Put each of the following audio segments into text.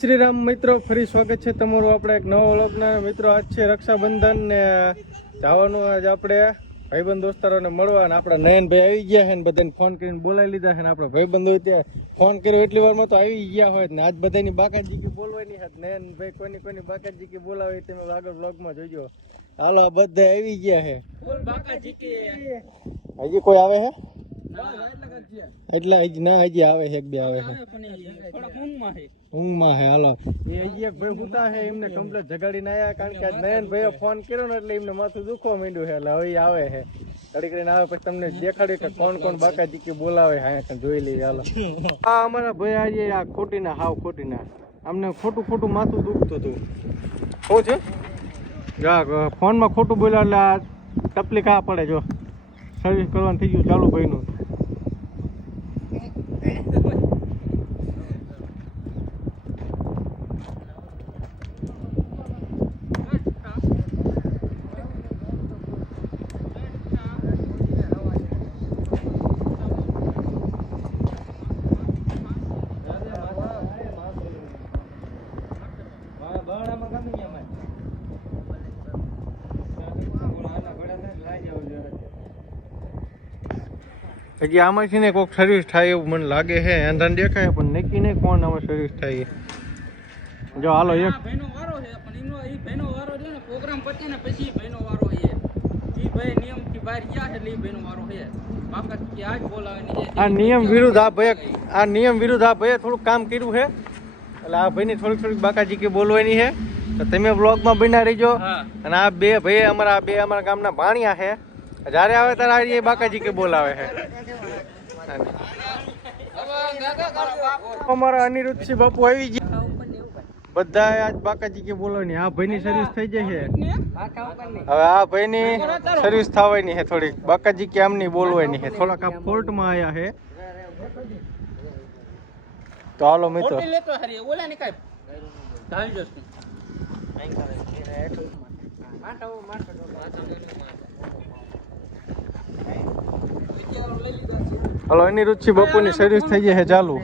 શ્રી રામ મિત્રો, ફરી સ્વાગત છે તમારું આપણે એક નવો વ્લોગના. મિત્રો આજ છે રક્ષાબંધન ને જવાનું આજ આપણે ભાઈબંધ દોસ્તારોને મળવા. અને આપણા નયનભાઈ આવી ગયા છે ને બધાને ફોન કરીને બોલાવી લીધા છે ને આપણા ભાઈબંધો ત્યાં ફોન કર્યો એટલી વારમાં તો આવી ગયા હોય ને આજ બધાની બાકાજી કી બોલવાની છે. નયનભાઈ કોની બાકાજી કી બોલાવે તમે આગળ વ્લોગમાં જોજો. હાલો બધા આવી ગયા છે. હજી કોઈ આવે છે એટલા હજી ના હજી આવે છે એક બે આવે છે ઊંઘમાં હે. હાલો એ હજી એક ભાઈ હુતા છે એમને કમ્પ્લેટ જગાડીને આવ્યા કારણ કે આજ નયનભાઈએ ફોન કર્યો ને એટલે એમને માથું દુખવા માંડ્યું છે એટલે હવે આવે છે ઘડી કરીને આવે પછી તમને દેખાડ્યું કે કોણ બાકાજી કે બોલાવે હા જોઈ લઈએ. હાલો હા અમારા ભાઈ આજે આ ખોટીના હાવ ખોટીના અમને ખોટું માથું દુખતું હતું. શું છે ફોનમાં ખોટું બોલ્યા એટલે આ તકલીફ આ પડે. જો સર્વિસ કરવાનું થઈ ગયું ચાલુ ભાઈનું. હજી આમાં છે ને કોઈક સર્વિસ થાય એવું મને લાગે છે. અંધાને દેખાય પણ નક્કી નહીં કોણ આમાં સર્વિસ થાય. જો હાલો એક ભાઈનો વારો છે પણ એનો ઈ ભાઈનો વારો છે ને પ્રોગ્રામ પતે ને પછી ભાઈનો વારો છે. ઈ ભાઈ નિયમથી બહાર ગયા છે એટલે ઈ ભાઈનો વારો છે. બાકાત કે આજ બોલાવાની છે. આ નિયમ વિરુદ્ધ આ ભાઈએ થોડુંક કામ કર્યું છે એટલે આ ભાઈની થોડીક બાકાજી કે બોલવાની છે. તો તમે બ્લોગમાં બન્યા રહીજો. અને આ બે ભાઈ અમારા ગામના ભાણિયા છે. જ્યારે આવે ત્યારે એ બાકાજી કે બોલાવે છે. અમારા અનિરુદ્ધસિંહ બાપુ આવી ગયા બધા આજ બાકાજી કે બોલવાની. આ ભાઈની સર્વિસ થઈ જશે હવે. આ ભાઈની સર્વિસ થવાની છે થોડીક. બાકાજી કે આમની બોલવાની છે. થોડાક આ ફોલ્ટમાં આવ્યા છે તો હાલો મિત્રો. હલો અનિરુદ્ધસિંહ બાપુની સર્વિસ થઈ જશે ચાલુ.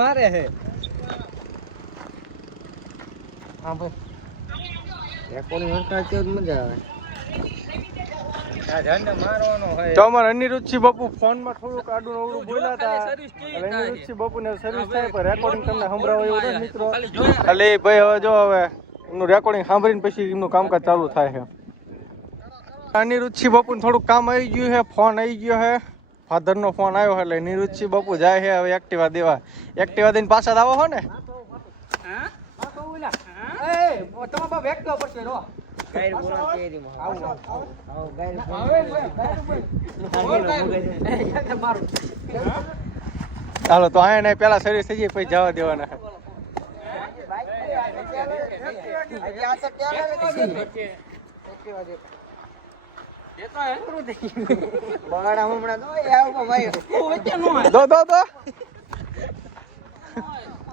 મારે છે હા ભાઈ મજા આવે. તો અમારા અનિરુદ્ધસિંહ બાપુ ફોનમાં થોડુંક આડું અવડું બોલ્યા હતા. અનિરુદ્ધસિંહ બાપુ ને સર્વિસ થાય પણ રેકોર્ડિંગ તમને સંભળાવે એવું નથી મિત્રો. એટલે ભાઈ હવે જો હવે એમનું રેકોર્ડિંગ સાંભળીને પછી એમનું કામકાજ ચાલુ થાય છે. અનિરુદ્ધસિંહ બાપુ ને થોડુંક કામ આવી ગયું છે. ફોન આવી ગયો છે. ફાધર નો ફોન આવ્યો એટલે અનિરુદ્ધસિંહ બાપુ જાય છે હવે એક્ટિવા દેવા. એક્ટિવા દઈને પાછા આવો છો ને હાલો તો આયા નહીં પેલા સર્વિસ થઈ જાય પછી જવા દેવાના.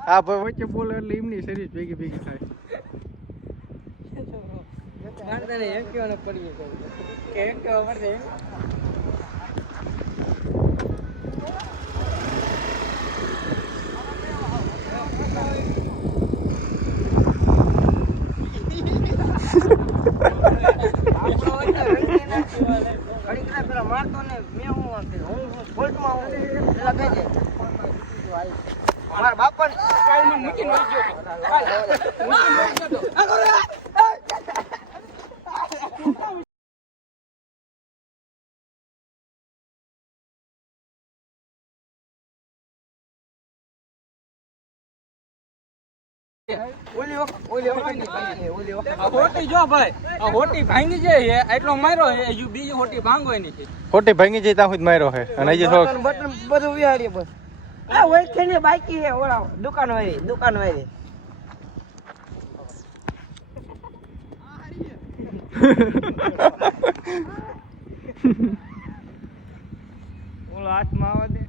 હા ભાઈ વચ્ચે બોલે એટલે એમની સર્વિસ ભેગી થાય. મારતો ને મેં હું ફોલ્ટમાં મારા બાપા મૂકી હોટી જો ભાઈ હોટી ભાંગી જાય એટલો માર્યો છે બીજી હોટી ભાંગવાની છે. હોટી ભાંગી જાય ત્યાં સુધી માર્યો છે અને હજી થોડુંક બધું વિહાડીએ બસ. આ હોય છે ને બાકી છે ઓલા દુકાન વાળી ઓલો હાથમાં આવવા દે.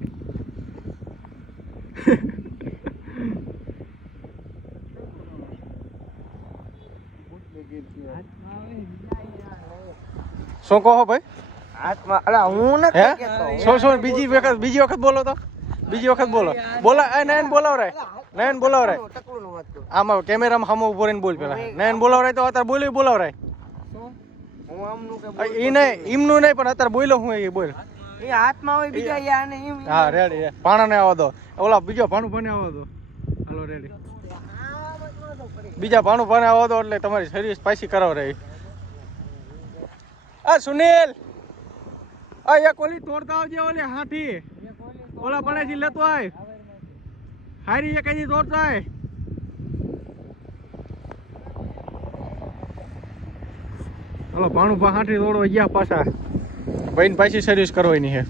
શું કહો ભાઈ? હાથમાં અલા હું હે નથી કહેતો શું બીજી વખત બોલો તો, બીજી વખત બોલો. બોલા એ નયન બોલાવરાય, નયન બોલાવરાય. ટકલું વાત કરું આમાં કેમેરામાં સામે ઉભો રહીને બોલ પેલા. નયન બોલાવરાય તો અત્યારે બોલાવરાય. હું આમનું કે ઈ નહીં, ઈમનું નહીં, પણ અત્યારે બોલો હું એ બોલ. એ હાથમાં હોય બીજા યાર ને એમ હા રેડી. ભાણાને આવવા દો, ઓલા બીજો ભાણું ભાને આવવા દો. હાલો રેડી. બીજા ભાણું ભાને આવવા દો એટલે તમારી સર્વિસ પાછી કરાવરાય. આ સુનિલ, આ એક ઓલી તોડતા આવજે, ઓલી હાથી ઓલા પડેથી લેતો આય. હારી એક હજી તોડતા આય. હાલો ભાણું ભા હાથી તોડવા ગયા પાછા. ભાઈને પાછી સર્વિસ કરવાની છે.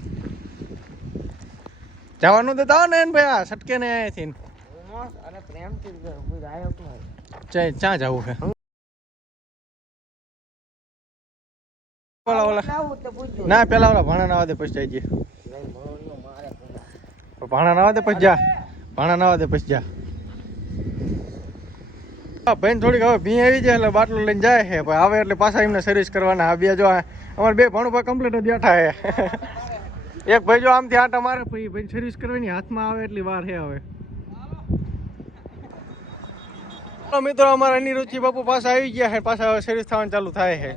જવાનું તો તાવ ને ભાઈ, આ સટકે ને અહીંથી અને પ્રેમથી કોઈ આયો તો ક્યાં જવું છે? ઓલા લાવું તો પૂછજો ના પેલા ઓલા ભાણા ના આવે પછી જઈએ. ભાણા ના આવે પછી જા, ભાણા ના આવે પછી જા. ભાઈ થોડીક હવે ભી આવી જાય એટલે બાટલો લઈને જાય છે. પણ આવે એટલે પાછા એમને સર્વિસ કરવાના. આ બે જો અમારે બે ભાણું ભાઈ કમ્પ્લીટ જ બેઠા છે. એક ભાઈ જો આમથી આટા મારે પછી ભાઈ સર્વિસ કરવાની હાથમાં આવે એટલી વાર છે હવે. મિત્રો અમારા અનિરુચિ બાપુ પાછા આવી ગયા છે. પાછા હવે સર્વિસ થવાનું ચાલુ થાય છે.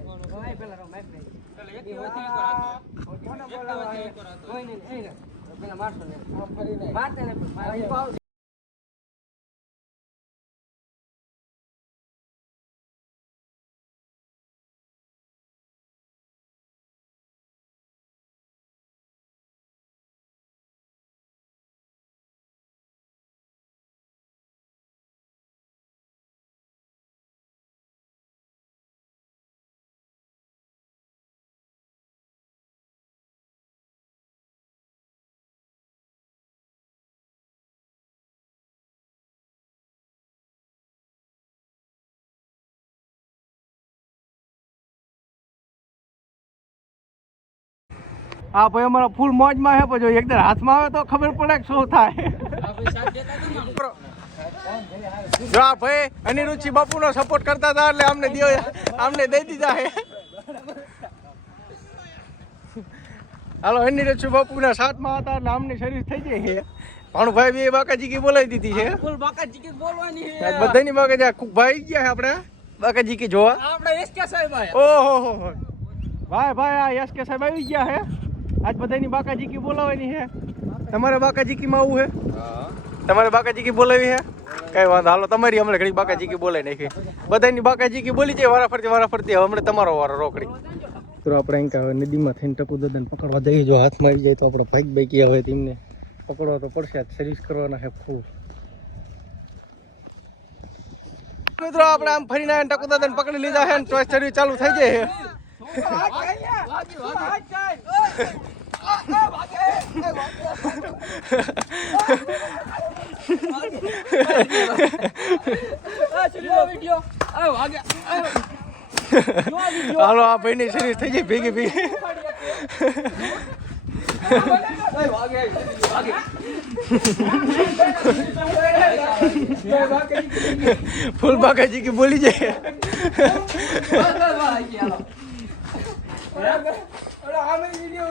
આ ભાઈ અમારા ફૂલ મોજમાં છે. પછી એકદમ હાથમાં આવે તો ખબર પડે કે શું થાય. જો આ ભાઈ અનિરુચિ બાપુનો સપોર્ટ કરતા હતા એટલે આમને દઈ દીધા છે. હાલો અનિરુચિ બાપુના સાથમાં હતા એટલે આમની સર્વિસ થઈ જાય છે. ભાણુભાઈ બી બાકાજી કી બોલાવી દીધી છે. ફૂલ બાકાજી કી બોલવાની છે. બધાની બાકાજી ભાઈ ગયા છે આપણે બાકાજી કી જોવા. આપણે એસકે સાહેબ આયા. ઓહો ભાઈ આ યસ કે સાહેબ આવી ગયા છે. આજ બધાની બાકાજી કી બોલાવવાની છે. તમારે બાકાજી કી માં આવું છે? તમારે બાકાજી કી બોલાવી છે? કઈ વાંધો હાલો તમારી હમણાં ઘડી બાકાજી કી બોલાવી નાખી. બધાની બાકાજી કી બોલી જાય વારાફરતી હમણાં તમારો વારો રોકડી. તો આપણે અહીં હવે નદીમાં થઈને ટકુ દાદાને પકડવા જઈએ. જો હાથમાં આવી જાય તો આપણે ભાઈ બાઈકી હવે તેમને પકડવા તો પડશે. સર્વિસ કરવાના છે ખૂબ. મિત્રો આપણે આમ ફરીને ટકુ દાદાને પકડી લીધા છે ને સર્વિસ ચાલુ થઈ જાય છે. હાલો આ ભાઈ ની સર્વિસ થઈ જાય ભેગી ફૂલ બાકાજી की બોલી જાય.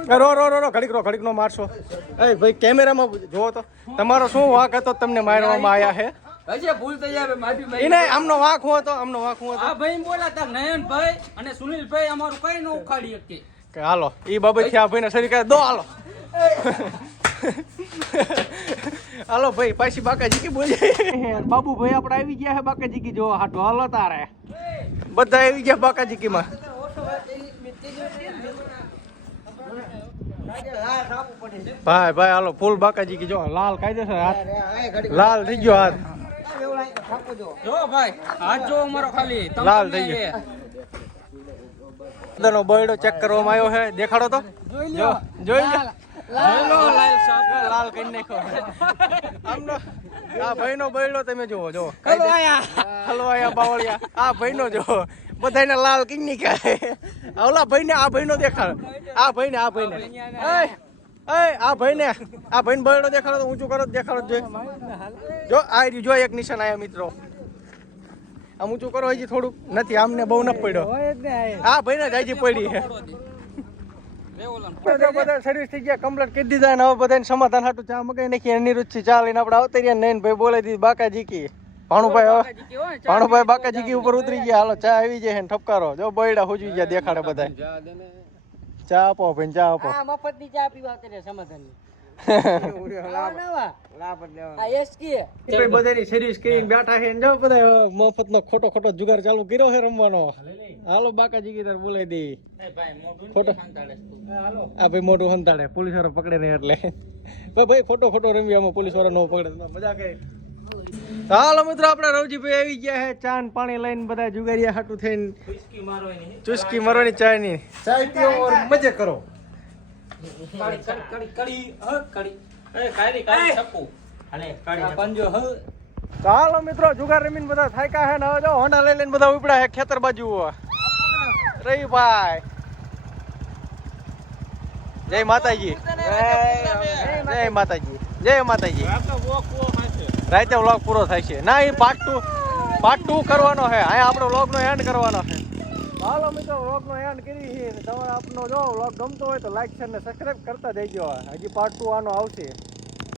રો ઘડીક નો મારશો. એ ભાઈ કેમેરામાં જોવો તો તમારો શું વાંક હતો તમને મારવામાં આયા છે? હજી ભૂલ થઈ જાય માફી માંગી. એને આમનો વાંક હું હતો. આ ભાઈ બોલાતા નયનભાઈ અને સુનિલભાઈ અમારું કઈ ન ઉખાડી શકે. કે હાલો ઈ બાબત આ ભાઈને સરી કરે દો. હાલો ભાઈ પાછી બાકાજી કી બોલી. બાબુ ભાઈ આપણે આવી ગયા છે બાકાજી કી જોવા હાટો. હાલો તારે બધા આવી ગયા બાકાજી કી માં. ભાઈ હાલો ફૂલ બાકાજી કી જો લાલ કાયદેસર હાથ લાલ થઈ ગયો હાથ. જો ભાઈ હાથ જો અમારો ખાલી લાલ થઈ ગયો. બધાનો બરડો ચેક કરવામાં આવ્યો છે. દેખાડો તો જોઈ લો લાલ કરી નાખ્યો. આમનો આ ભાઈનો બરડો તમે જુઓ હલવાયા બાવળિયા. આ ભાઈનો જો બધાને લાલ કરી નાખ્યા. ઓલા ભાઈને આ ભાઈનો દેખાડો. આ ભાઈને આ ભાઈને બરડો દેખાડો તો ઊંચું કરો દેખાડો. જો આ જો એક નિશાન આયા મિત્રો. આમ ઊંચું કરો હજી થોડુંક નથી. આમને બહુ ન પડ્યો. આ ભાઈને જ હજી પડી છે. રે ઓલા બધા સર્વિસ થઈ ગયા કમ્પ્લીટ કરી દીધા ને હવે બધાને સમાધાન હાટું ચા મગાઈ નાખી અનિરુદ્ધથી ચા લઈને આપણે આવતા રહ્યા નયનભાઈ બોલાવી દીધી બાકાજી કી ભાણુભાઈ બાકાજી કી ઉપર ઉતરી ગયા હાલો ચા આવી જાય ને ઠપકારો જો બોયડા હુજવી ગયા દેખાડે બધા ચા આપો ભાઈ ચા આપો આ મફતની ચા પીવા કરે સમાધાનની બધાની સર્વિસ કરીને બેઠા છે ને જો બધા મફતનો ખોટો જુગાર ચાલુ કર્યો છે રમવાનો હાલો બાકાજી કી તાર બોલાવી દે એ ભાઈ મોઢું ખોટો. સંતાડે તું. આ ભાઈ મોટું હંતાડે પોલીસ વાળો પકડે નહીં એટલે ભાઈ ખોટો રમી આમાં પોલીસ વાળો નો પકડે તો મજા કરે હાલો મિત્રો આપણે રવજીભાઈ આવી ગયા છે ચા ને પાણી લઈને બધા જુગારિયા હાટું થઈને ખુશકી મારો એની. ચુસ્કી મરવાની ચા ની ચાય પીઓ ઓર મજે કરો કડી એ કાળી ચપ્પુ આ પંજો હ તો હાલો મિત્રો જુગાર રમીને બધા થાક્યા છે ને હવે જો હોન્ડા લઈ લઈને બધા ઉપડ્યા છે ખેતર બાજુ રહી ભાઈ જય માતાજી જય માતાજી રાતે વ્લોગ પૂરો થાય છે ના એ પાર્ટ ટુ કરવાનો છે અહીંયા આપણો વ્લોગ નો એન્ડ કરવાનો છે હાલો મિત્રો વ્લોગ નો એન્ડ કરી છે તમારે આપનો જો વ્લોગ ગમતો હોય તો લાઈક શેર ને સબસ્ક્રાઇબ કરતા જઈજો હજી પાર્ટ 2 આનો આવશે